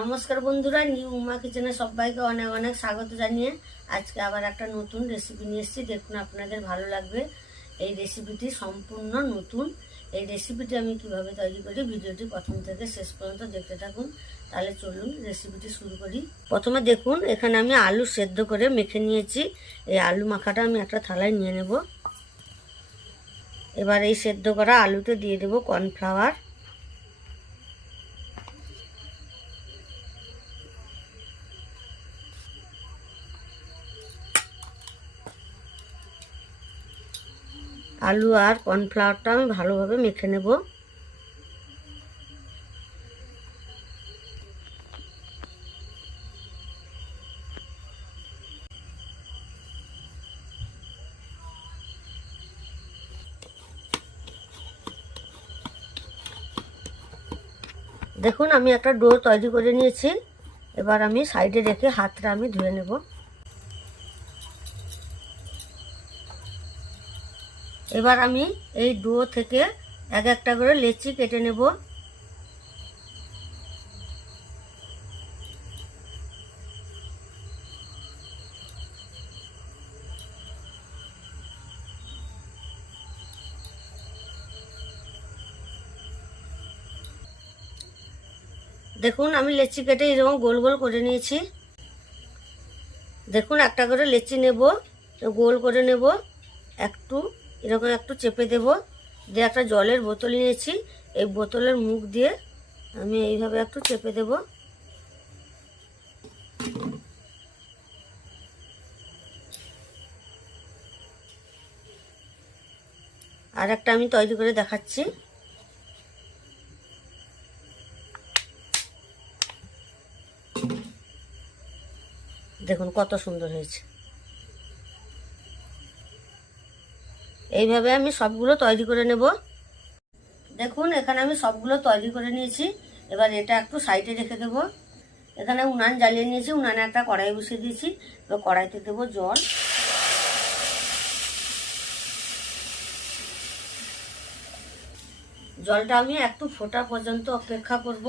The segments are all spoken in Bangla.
নমস্কার বন্ধুরা, নিউ উমা কিচেনে সবাইকে অনেক অনেক স্বাগত জানিয়ে আজকে আবার একটা নতুন রেসিপি নিয়ে এসেছি। দেখুন, আপনাদের ভালো লাগবে। এই রেসিপিটি সম্পূর্ণ নতুন। এই রেসিপিটি আমি কীভাবে তৈরি করি, ভিডিওটি প্রথম থেকে শেষ পর্যন্ত দেখতে থাকুন। তাহলে চলুন রেসিপিটি শুরু করি। প্রথমে দেখুন, এখানে আমি আলু সেদ্ধ করে মেখে নিয়েছি। এই আলু মাখাটা আমি একটা থালায় নিয়ে নেব। এবার এই সেদ্ধ করা আলুতে দিয়ে দেবো কর্নফ্লাওয়ার। আলু আর কর্নফ্লাওয়ারটা আমি ভালোভাবে মেখে নেব। দেখুন, আমি একটা ডো তৈরি করে নিয়েছি। এবার আমি সাইডে রেখে হাতটা আমি ধুয়ে নেব। এবার আমি এই ডো থেকে এক একটা করে লেচি কেটে নেব। দেখুন, আমি লেচি কেটে এরকম গোল গোল করে নিয়েছি। দেখুন, একটা করে লেচি নেব, গোল করে নেব, একটু। এরকম একটু চেপে দেব। দিয়ে একটা জলের বোতল নিয়েছি। এই বোতলের মুখ দিয়ে আমি এইভাবে একটু চেপে দেব। আর একটা আমি তৈরি করে দেখাচ্ছি। দেখুন কত সুন্দর হয়েছে। এইভাবে আমি সবগুলো তৈরি করে নেব। দেখুন, এখানে আমি সবগুলো তৈরি করে নিয়েছি। এবার এটা একটু সাইডে রেখে দেবো। এখানে উনান জ্বালিয়ে নিয়েছি। উনানে একটা কড়াই বসিয়ে দিয়েছি। এবার কড়াইতে দেবো জল। জলটা আমি একটু ফোটা পর্যন্ত অপেক্ষা করব।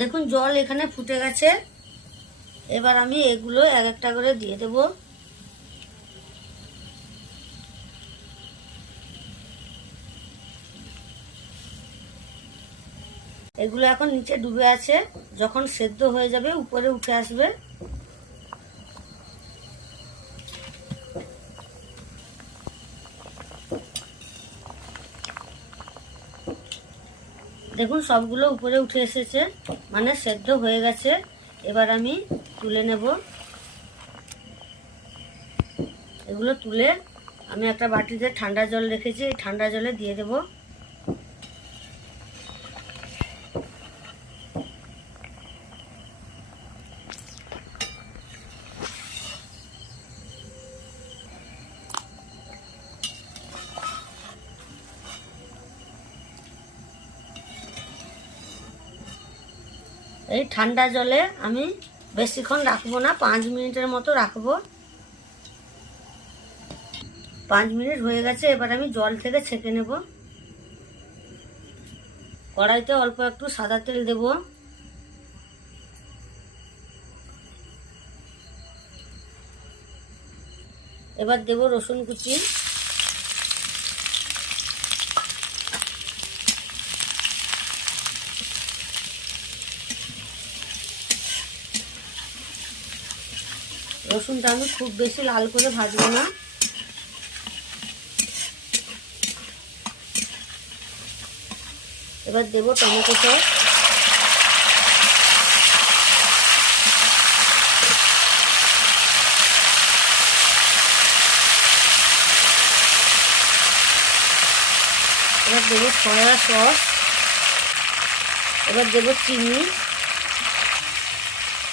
দেখুন, জল এখানে ফুটে গেছে। এবার আমি এগুলো এক একটা করে দিয়ে দেব। এগুলো এখন নিচে ডুবে আছে, যখন সেদ্ধ হয়ে যাবে, উপরে উঠে আসবে। দেখুন, সবগুলো উপরে উঠে এসেছে মানে সেদ্ধ হয়ে গেছে। এবার আমি তুলে নেব। এগুলো তুলে আমি একটা বাটিতে ঠান্ডা জল রেখেছি, এই ঠান্ডা জলে দিয়ে দেব। এই ঠান্ডা জলে আমি বেশিক্ষণ রাখব না, পাঁচ মিনিটের মতো রাখব। পাঁচ মিনিট হয়ে গেছে, এবার আমি জল থেকে ছেঁকে নেব। কড়াইতে অল্প একটু সাদা তেল দেব। এবার দেব রসুন কুচি। রসুনটা আমি খুব বেশি লাল করে ভাজবো না। এবার দেবো টমেটো সস। এবার দেবো সয়া সস। এবার দেবো চিনি।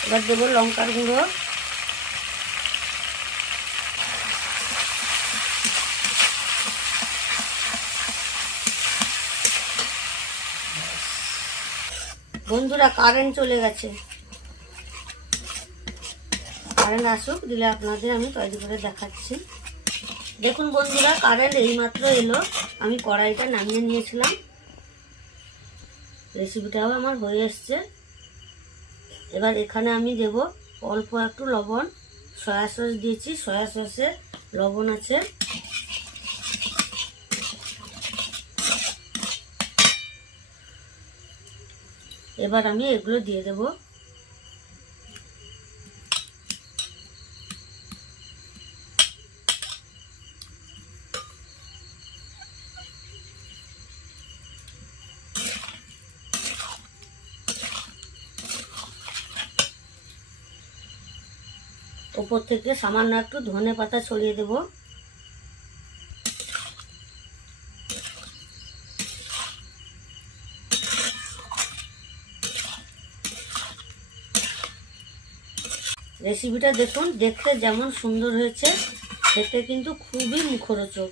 এবার দেবো লঙ্কার গুঁড়ো। বন্ধুরা কারেন্ট চলে গেছে। কারেন্ট আসুক, দিলে আপনাদের আমি তৈরি করে দেখাচ্ছি। দেখুন বন্ধুরা কারেন্ট এইমাত্র এলো। আমি কড়াইটা নামিয়ে নিয়েছিলাম। রেসিপিটাও আমার হয়ে এসছে। এবার এখানে আমি দেব অল্প একটু লবণ। সয়া সস দিয়েছি। সয়া সসে লবণ আছে। এবার আমি এগুলো দিয়ে দেব। ওপর থেকে সামান্য একটু ধনে পাতা ছড়িয়ে দেব। রেসিপিটা দেখুন, দেখতে যেমন সুন্দর হয়েছে, খেতে কিন্তু খুবই মুখরোচক।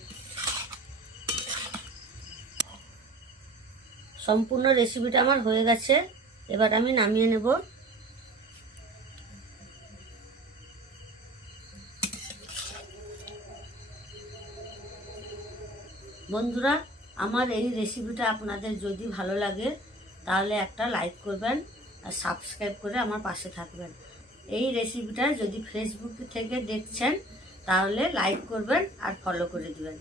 সম্পূর্ণ রেসিপিটা আমার হয়ে গেছে, এবার আমি নামিয়ে নেব। বন্ধুরা, আমার এই রেসিপিটা আপনাদের যদি ভালো লাগে, তাহলে একটা লাইক করবেন আর সাবস্ক্রাইব করে আমার পাশে থাকবেন। এই রেসিপিটা যদি ফেসবুক থেকে দেখছেন তাহলে লাইক করবেন আর ফলো করে দিবেন।